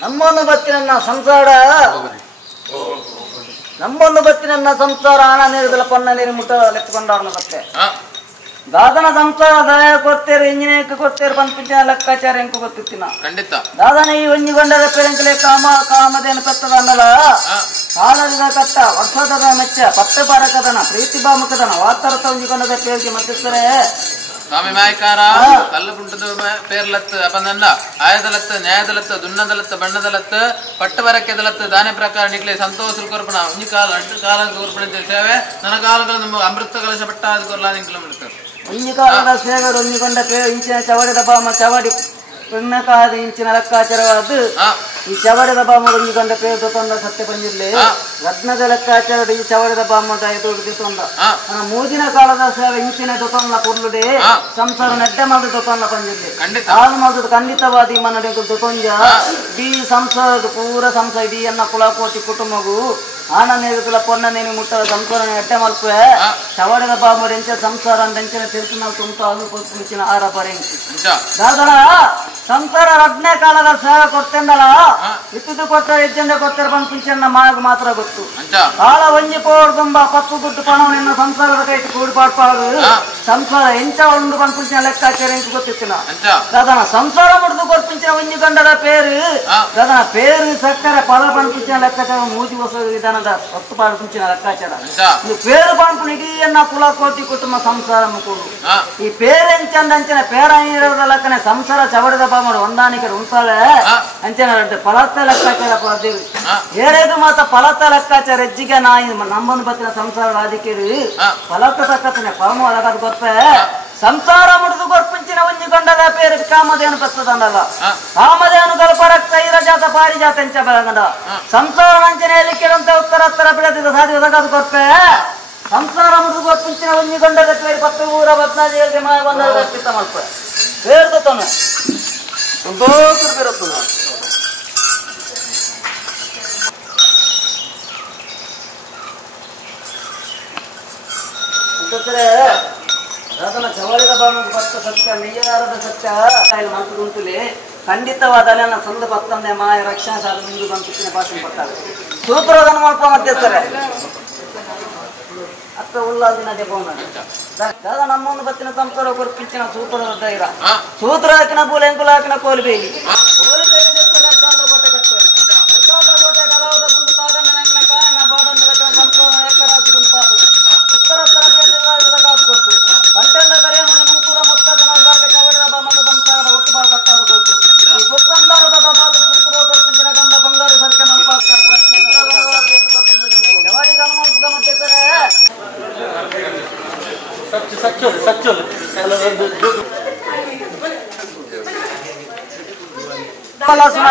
ನಮ್ಮೊಂದು ಬತ್ತಿನ ಸಂಸಾರ ನಮ್ಮೊಂದು ಬತ್ತಿನ ಸಂಸಾರ ಹಣ ನೀರಿದಲ್ಲ ಪೊನ್ನ ನೀರು ಮುಟ್ಟ ಲೆಕ್ಕಕೊಂಡವ್ರನ್ನ ಮತ್ತೆ ದಾದನ ಸಂಸಾರ ದಯ ಕೊಡ್ತೇರು ಇಂಜಿನಿಯರ್ ಕೊಡ್ತೇರು ಪಂಪಿಂಚಿನ ಲೆಕ್ಕಾಚಾರ ಎಂಕು ಗೊತ್ತಿತ್ತಿನ ಖಂಡಿತ ದಾದನ ಈ ಒಂಜಿಗೊಂಡದ ಪೆರಂಕಲೆ ಕಾಮದೇನು ಕತ್ತದ ಅನ್ನಲ್ಲ ಕಾಲದ ಕತ್ತ ವರ್ಷದ ಮೆಚ್ಚ ಪತ್ತೆ ಬಾರಕದನ ಪ್ರೀತಿ ಬಾಮಕದನ ವಾರ್ತಾರ್ಥ ಒಂಜಿಗೊಂಡದ ಪೇರಿಗೆ ಮತ್ತಿಸ್ತಾರೆ ಸ್ವಾಮಿ ಮಾಯಕಾರ ಕಲ್ಲು ಪುಂಟದ ಪೇರ್ಲತ್ ಅಪಂದಲ್ಲ ಆಯದಲತ್ತ ನ್ಯಾಯದಲತ್ತ ದುನ್ನದಲತ್ತ ಬಣ್ಣದಲತ್ತ ಪಟ್ಟು ಬರಕ್ಕೆದಲತ್ತ ದಾನೆ ಪ್ರಕಾರ ನಿಕ್ಲೆ ಸಂತೋಷ ಕೊರ್ಪಣ ಒಂಜಿ ಕಾಲ ಅಷ್ಟು ಕಾಲ ಕೊರ್ಪಣ ಸೇವೆ ನನ್ನ ಕಾಲಗಳು ನಮ್ಮ ಅಮೃತ ಕಲಶ ಪಟ್ಟ ಅದು ಕೊರ್ಲಾ ನಿಂಕಲ ಮಾಡ್ತಾರೆ ಒಂಜಿ ಕಾಲದ ಸೇವೆ ಒಂಜಿಗೊಂಡ ಇಂಚಿನ ಚವಡಿದ ಬಾಮ ಚವಡಿ ಪುಣ್ಯಕಾದ ಇಂಚಿನ ಲೆಕ್ಕಾಚಾರವಾದ ಈ ಚವಡದ ಬಾಮುಡು ಒಂದು ಗಂಟೆ ಪೇರು ತೊಂದ ಸತ್ಯ ಬಂದಿರ್ಲಿ ರತ್ನದ ಲೆಕ್ಕಾಚಾರ ಈ ಚವಡದ ಬಾಮುಟ ಇದು ತೊಂದ ಮೂದಿನ ಕಾಲದ ಸೇವೆ ಇಂಚಿನ ತೊಂದ ಕುರ್ಲುಡೆ ಸಂಸಾರ ನೆಡ್ಡೆ ಮಾಡಿದ ತೊಂದ ಬಂದಿರ್ಲಿ ಹಾಲು ಮಾಡಿದ ಖಂಡಿತವಾದಿ ಮನಡೆ ತೊಂಜ ಈ ಸಂಸಾರದ ಪೂರ ಸಂಸಾರ ಇಡೀ ಅನ್ನ ಕುಲಕೋಟಿ ಕುಟುಂಬಗೂ ಆನಂದ ಪೊನ್ನನೇನು ಮುಟ್ಟದ ಸಂಸಾರ ಎಡ್ಡೆ ಮಲ್ಪೆ ಚವಡದ ಬಾಮುಡು ಎಂಚ ಸಂಸಾರ ಅಂಚನೆ ತಿರುಚು ತುಂಟ ಮುಚ್ಚಿನ ಆರ ಪರೆಂಚಿ ದಾದರ ಸಂಸಾರ ರಡ್ನೇ ಕಾಲದ ಸೇವೆ ಕೊಡ್ತೇಂದಲ್ಲ ಇತ್ತು ಕೊಡ್ತಾರೆ ಹೆಜ್ಜೆಂದ ಕೊಡ್ತಾರೆ ಬಂದು ಪಿಂಚನ್ನ ಮಾತ್ರ ಗೊತ್ತು ಕಾಲ ಒಂಜಿ ಪೋಡ್ ತುಂಬಾ 10 ದುಡ್ಡು ಪಣವನ್ನು ಸಂಸಾರದ ಕೈ ಕೂಡಿ ಪಾಡ್ಪಾಡು ಸಂಸಾರ ಎಂಚ ಒಂದು ಬಂದು ಪಿಂಚಿನ ಲೆಕ್ಕಾಚಾರ ಎಂಟು ಗೊತ್ತಿತ್ತಿನ ದಾದನ ಸಂಸಾರ ಮುಡ್ದು ಕೊಡ್ಪಿಂಚಿನ ಒಂಜಿ ಗಂಡದ ಪೇರು ದಾದನ ಪೇರು ಸಕ್ಕರೆ ಪದ ಬಂದು ಪಿಂಚಿನ ಲೆಕ್ಕಾಚಾರ ಮೂಜಿ ಹೊಸ ವಿಧಾನದ 10 ಪಾಡು ಪಿಂಚಿನ ಲೆಕ್ಕಾಚಾರ ಇದು ಪೇರು ಬಂದು ಇಡೀಯನ್ನ ಕುಲಕೋಟಿ ಕುಟುಂಬ ಸಂಸಾರ ಮುಕ್ಕುದು ಈ ಪೇರೆಂಚಂದಂಚನೆ ಪೇರ ನೀರದ ಲೆಕ್ಕನೆ ಸಂಸಾರ ಚವಡದ ಬಾಮಡು ಹೊಂದಾಣಿಕೆ ಉಂಟಾಳೆ ಅಂಚನೆ ಫಲತ್ತ ಲೆಕ್ಕಾಚಾರ ಪಡೆದಿರು ಏರೇದು ಮಾತ ಫಲತ್ತ ಲೆಕ್ಕಾಚಾರ ಹೆಜ್ಜಿಗೆ ನಾಯಿ ನಮ್ಮೊಂದು ಬತ್ತಿನ ಸಂಸಾರ ರಾಜಕೀಯ ಫಲತ್ತ ತಕ್ಕತನೆ ಪರಮ ಅಲಗದ ಗೊತ್ತೇ ಸಂಸಾರ ಮುಡಿದು ಗೊರ್ಪಿಂಚಿನ ಒಂಜಿ ಗಂಡದ ಪೇರು ಕಾಮಧೇನು ಬರ್ತದಲ್ಲ ಕಾಮಧೇನು ಗಲ್ಪರಕ್ತ ಇರಜಾತ ಪಾರಿಜಾತ ಎಂಚ ಬೆಳಗಂಡ ಸಂಸಾರ ವಂಚನೆಯಲ್ಲಿ ಕೇಳುವಂತ ಉತ್ತರ ಬೆಳೆದಿದ್ದ ಸಾಧ್ಯ ಒದಗದು ಗೊತ್ತೇ ಸಂಸಾರ ಮುಡಿದು ಗೊರ್ಪಿಂಚಿನ ಒಂಜಿ ಗಂಡದ ಪೇರು 10 ಊರ 15 ಮಾಯ ಬಂದ ಪಿತ್ತ ಮಲ್ಪ ಪೇರು ಗೊತ್ತಾನೆ ದೋಸರು ಬೇರತ್ತದ ಅದನ್ನ ಚವಳಿದ ಬಾಮುಗೆ ಬತ್ತ ಸತ್ಯ ನಿಜವಾದ ಸತ್ಯ ಮಂತ್ರ ಉಂಟುಲಿ ಖಂಡಿತವಾದ ಅಲ್ಲ ಸಂದ ಪತ್ತಂದೆ ಮಾಯ ರಕ್ಷಣಾ ಸಾಲ ಮುಂದೆ ಬಂದು ಭಾಷಣ ಪಟ್ಟಾರೆ ಸೂತ್ರೋದನ ಮಾಡ್ಕೊ ಮಧ್ಯಸ್ಥರೇ ಅತ್ತ ಉಲ್ಲಾದಿನ ಜಪವನ್ನ ದಾದ ನಮ್ಮೊಂದು ಬತ್ತಿನ ಸಂಸಾರ ಕೊರ್ಪಿಂಚಿನ ಸೂತ್ರದ ಧೈರ್ಯ ಸೂತ್ರ ಹಾಕಿನ ಬೂಲೆ ಎಂಕುಲ ಹಾಕಿನ ಕೋಲ್ಬೇಲಿ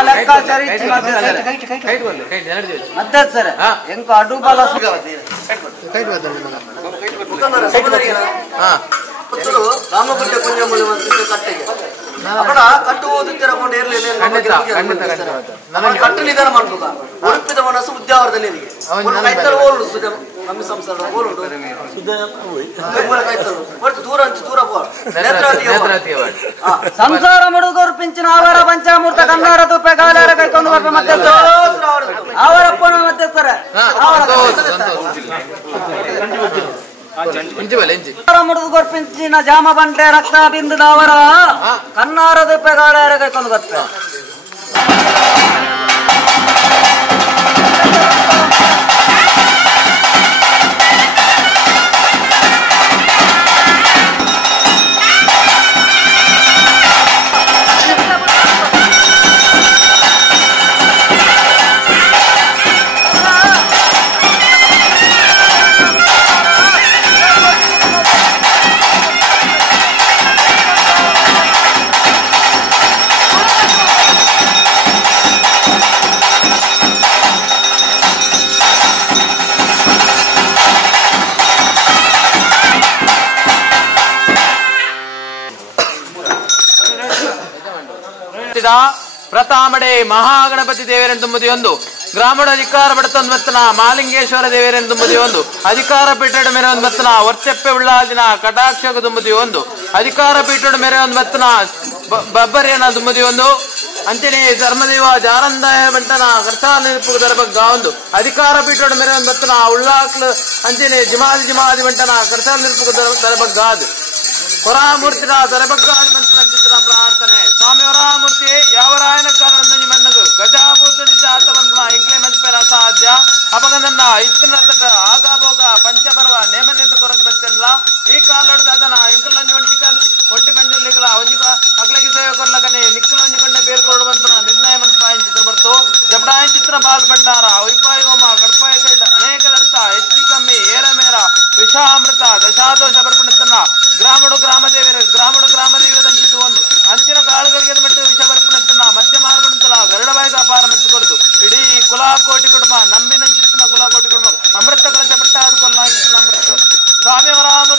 ಲೆಕ್ಕಾಚಾರ ಮಧ್ಯ ಸರ್ ಎಂಕ ಅಡು ಬಾಲ ರಾಮಗುಡ್ಡ ಕುಂಜಮುಳಿ ಕಟ್ಟೆಗೆ ಕಟ್ಟು ಓದುತ್ತಿರಕೊಂಡು ಕಟ್ಟು ನಿಧಾನ ಮಾಡ್ಬೇಕ ಉಡುಪಿದ ಮನಸ್ಸು ಉದ್ಯಾವರ್ಧನಿಗೆ ಕೈತಲು ಓಲು ನಮ್ಮ ಸಂಸಾರ ಓಲುಂಟು ದೂರ ದೂರ ಸಂಸಾರ ಮುಡುಗರು ಪಿಂಚಿನ ಅವರ ಪಂಚಾಮೂರ್ತ ಕನ್ನಡ ತುಪ್ಪೆ ಕಾಲಾರ ಕೈಕೊಂಡು ಬರ್ಬೇಕು ಮಧ್ಯಸ್ಥ ಅವರಪ್ಪ ಮಧ್ಯಸ್ಥರ ಮುಡಿದು ಗೊರ್ಪಿಂಚಿನ ಜಾಮ ಬಂಟೆ ರಕ್ತ ಬಿಂದುದ ಅವರ ಕನ್ನಾರ ತುಪ್ಪೆ ಕಾಲಾರ ಕೈಕೊಂಡು ಬರ್ತಾರೆ ಪ್ರತಾಮಡೆ ಮಹಾಗಣಪತಿ ದೇವರೆಂದುಂಬುದು ಒಂದು ಗ್ರಾಮೀಣ ಅಧಿಕಾರ ಪಡೆತಂದು ಮಾಲಿಂಗೇಶ್ವರ ದೇವರೆಂದುಂಬುದು ಒಂದು ಅಧಿಕಾರ ಪೀಠದ ಮೇರೆ ಒಂದು ಮತ್ತನ ವರ್ಚಪ್ಪೆ ಉಳ್ಳಾದಿನ ಕಟಾಕ್ಷಕ ದುಂಬುದಿ ಒಂದು ಅಧಿಕಾರ ಪೀಠದ ಮೇರೆ ಒಂದು ಮತ್ತನ ಬಬ್ಬರಿಯನ ದುಂಬುದಿ ಒಂದು ಅಂಚನೆ ಧರ್ಮದೇವ ಜಾರಂದಾಯ ಬಂಟನ ಕರ್ಸಾಲ ದರ್ಬಗ್ಗ ಒಂದು ಅಧಿಕಾರ ಪೀಠದ ಮೇರೆ ಒಂದು ಮತ್ತನ ಉಳ್ಳಾಕ್ಲು ಅಂಚನೆ ಜಿಮಾದಿ ಬಂಟನ ಕರ್ಸಾಲ ದರ್ಬಗ್ಗ ಅದು ಹೊರಾಮೂರ್ತಿನ ದರಬಗ್ಗಾದಿ ಮಂತ್ರ ಚಿತ್ರ ಪ್ರಾರ್ಥನೆ ಸ್ವಾಮಿ ಹೊರಾಮೂರ್ತಿ ಯಾವ ರಾಯನ ಕಾರಣ ಮನ್ನಗು ಗಜಾಭೂತ ಆತವಂತ ಇಂಕ್ಲೆ ಮಂಚಪೇರ ಅಸಾಧ್ಯ ಅಪಗಂದನ್ನ ಇತ್ತಿನ ತಟ ಆಗಾಭೋಗ ಪಂಚಪರ್ವ ನೇಮದಿಂದ ಕೊರಂದು ಬಚ್ಚಲ್ಲ ಈ ಕಾಲೊಡ್ದು ಅದನ ಇಂಕಲೊಂಜಿ ಒಂಟಿ ಪಂಜುಲ್ಲಿಗಳ ಒಂಜಿ ಅಕ್ಲಗಿ ಸೇವೆ ಕೊರ್ಲಕನೆ ನಿಕ್ಕಲೊಂಜಿಕೊಂಡ ಬೇರು ಕೊಡುವಂತ ನಿರ್ಣಯ ಮಂತ್ರ ಚಿತ್ರ ಬರ್ತು ಜಪಡಾಯ ಚಿತ್ರ ಬಾಲ್ ಭಂಡಾರ ಉಪಾಯ ಹೋಮ ಕಡ್ಪಾಯ ಕಂಡ ಅನೇಕ ದರ್ಥ ಹೆಚ್ಚು ಕಮ್ಮಿ ಏರ ಮೇರ ವಿಷಾಮೃತ ದಶಾದೋಷ ಬರ್ಪಣತನ ಗ್ರಾಮಡು ಗ್ರಾಮದೇವದಂತಿದ್ದು ಒಂದು ಅಂಚಿನ ಕಾಳುಗಳಿಗೆ ಬಿಟ್ಟು ವಿಷ ಬರ್ಪಣತನ ಮಧ್ಯ ಮಾರ್ಗಂತಲ ಗರುಡಬಾಯಿಗ ಅಪಾರ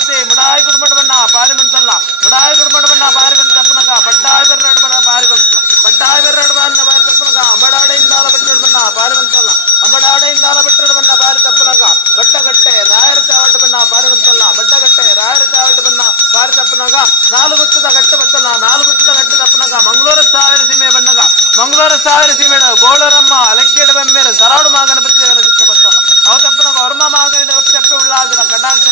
ಮೂರ್ತಿ ಮುಡಾಯಿ ಕುಡ್ಮಡ ಬಣ್ಣ ಪಾರಿ ಬಂತಲ್ಲ ಮುಡಾಯಿ ಕುಡ್ಮಡ ಬಣ್ಣ ಪಾರಿ ಬಂದ ತಪ್ಪನಗ ಪಡ್ಡಾಯಿ ಬೆರ್ರಡು ಬಣ್ಣ ಪಾರಿ ಬಂತಲ್ಲ ಪಡ್ಡಾಯಿ ಬೆರ್ರಡು ಬಣ್ಣ ಪಾರಿ ತಪ್ಪನಗ ಅಂಬಡಾಡೆಯಿಂದಾಲ ಬಿಟ್ಟರು ಬಣ್ಣ ಪಾರಿ ಬಂತಲ್ಲ ಅಂಬಡಾಡೆಯಿಂದಾಲ ಬಿಟ್ಟರು ಬಣ್ಣ ಪಾರಿ ತಪ್ಪನಗ ಬಟ್ಟಗಟ್ಟೆ ರಾಯರ ಚಾವಟ್ಟು ಬಣ್ಣ ಪಾರಿ ಬಂತಲ್ಲ ಬಟ್ಟಗಟ್ಟೆ ರಾಯರ ಚಾವಟ್ಟು ಬಣ್ಣ ಪಾರಿ ತಪ್ಪನಗ ನಾಲ್ಗುತ್ತದ ಗಟ್ಟು ಬತ್ತಲ್ಲ ನಾಲ್ಗುತ್ತದ ಗಟ್ಟು ತಪ್ಪನಗ ಮಂಗಳೂರು ಸಾವಿರ ಸೀಮೆ ಬಣ್ಣಗ ಮಂಗಳೂರು ಸಾವಿರ ಸೀಮೆಡ ಬೋಳರಮ್ಮ ಲೆಕ್ಕೆಡ ಬೆಮ್ಮೆರ ಸರಾಡು ಮಾಗಣಪತಿ ಚಿತ್ತ ಬತ್ತಲ್ಲ ಅವ ತಪ್ಪನಗ ಹೊರ್ಮ ಮಾಗಣಿದ ತೆಪ್ಪೆ ಉಳ್ಳಾದಿನ ಕಟಾಕ್ಷ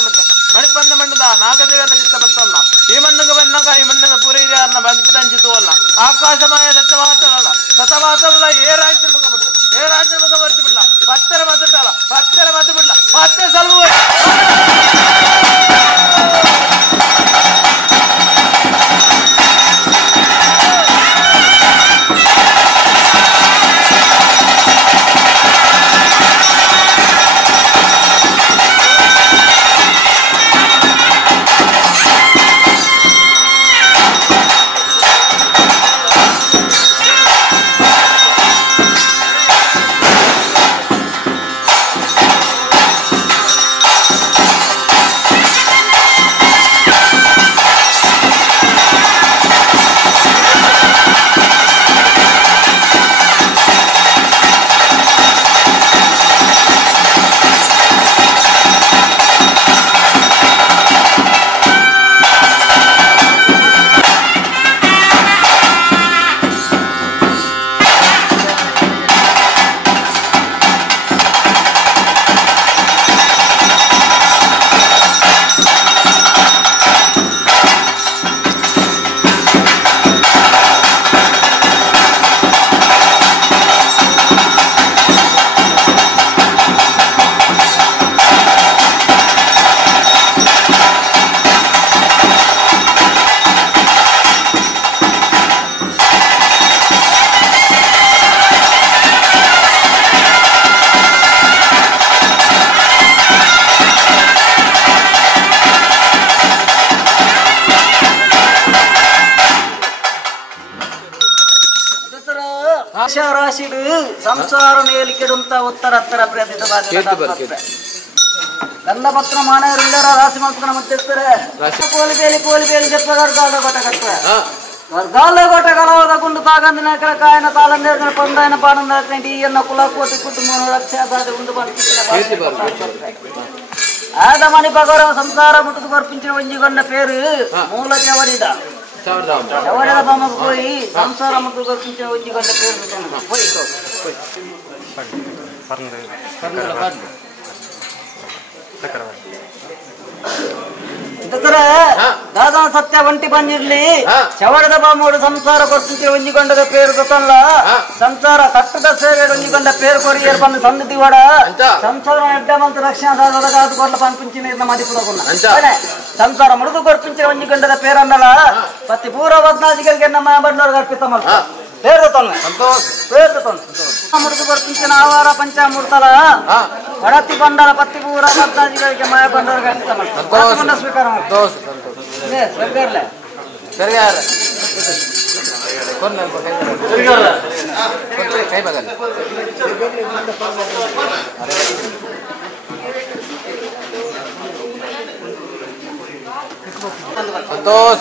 ಮಣಿಪಂದ ಮಣ್ಣದ ನಾಗದೇವರ ಚಿತ್ತ ಬತ್ತಲ್ಲ ಈ ಮಣ್ಣಿಗೆ ಬಂದಾಗ ಈ ಮಣ್ಣಿನ ಪುರೈರಿಯಾರನ್ನ ಬಂದಂಚಿತು ಅಲ್ಲ ಆಕಾಶಮಾಯ ದತ್ತವಾತರಲ್ಲ ಸತವಾತರಲ್ಲ ಏ ರಾಜ್ಯ ಮುಖ ಬಿಟ್ಟು ಏ ರಾಜ್ಯ ಮುಖ ಬರ್ತಿ ಬಿಡ್ಲ ಪತ್ತರ ಮದ್ದಲ್ಲ ಪತ್ತರ ಮದ್ದು ಬಿಡ್ಲ ಮತ್ತೆ ಸಲ್ವ ರಾಶಿಡು ಸಂಸಾರ ನೇಲಿಕೆಡುಂತ ಉತ್ತರ ಪ್ರತಿತವಾಗಿ ಗಂಧಪತ್ರ ಮಾನವರೆಲ್ಲರ ರಾಶಿ ಮಂತ್ರ ಮುಟ್ಟಿರ್ತಾರೆ ಕೋಲಿ ಬೇಲಿ ಜಪ್ಪ ಗರ್ಗಾಲ ಗೋಟ ಕಟ್ಟ ಗರ್ಗಾಲ ಗೋಟ ಕಲವದ ಗುಂಡು ತಾಗಂದಿನ ಕಾಯನ ತಾಳಂದೇರ್ನ ಪಂದಾಯನ ಪಾಡಂದ ಈಯನ್ನ ಕುಲ ಕೋಟಿ ಕುಟುಂಬ ರಕ್ಷಾದಾದ ಉಂಡು ಆದ ಮಣಿ ಪಗರ ಸಂಸಾರ ಮುಟ್ಟದು ಬರ್ಪಿಂಚಿನ ಒಂಜಿಗೊಂಡ ಪೇರು ಮೂಲ ಚವರಿದ ಚವರಿದ ಬೊಮ್ಮ ಹೋಯಿ ಸಂಸಾರ ಮುಟ್ಟದು ಬರ್ಪಿಂಚಿನ ಒಂಜಿಗೊಂಡ ಪೇರು ದಾದಾ ಸತ್ಯ ಒಂಟಿ ಬಂದಿರ್ಲಿ ಚವಡದ ಬಾಮೂಡು ಸಂಸಾರ ಕೊಡ್ತಿಂಚೆ ಒಂಜಿಕೊಂಡದ ಪೇರು ಗೊತ್ತಲ್ಲ ಸಂಸಾರ ಕಟ್ಟದ ಸೇವೆ ಒಂಜಿಕೊಂಡ ಪೇರು ಕೊರಿಯರ್ ಬಂದು ಸನ್ನಿಧಿ ಒಡ ಸಂಸಾರ ಎಡ್ಡ ಮಂತು ರಕ್ಷಣಾ ಸಾಧನದ ಕೊಟ್ಟ ಪಂಪಿಂಚಿನ ಮದಿಪುರ ಸಂಸಾರ ಮುಡಿದು ಕೊಡ್ಪಿಂಚೆ ಒಂಜಿಕೊಂಡದ ಪೇರನ್ನಲ್ಲ ಪತ್ತಿ ಪೂರ ಬದ್ನಾಜಿಗಳಿಗೆ ನಮ್ಮ ಬಂಡೋರ್ ಅರ್ಪಿತ ಮಾಡ್ತಾರೆ ಮುಡಿದು ಬರ್ತಿಂಚಿನ ಆವಾರ ಪಂಚಾಮೂರ್ತಲ ಗಣತಿ ಬಂಡಲ ಪತ್ತಿ ಪೂರ ಬದ್ನಾಜಿಗಳಿಗೆ ಮಾಯ ಬಂಡೋರ್ಗೆ ಅರ್ಪಿತ ಮಾಡ್ತಾರೆ ಸ್ವೀಕಾರ ಸಂತೋಷ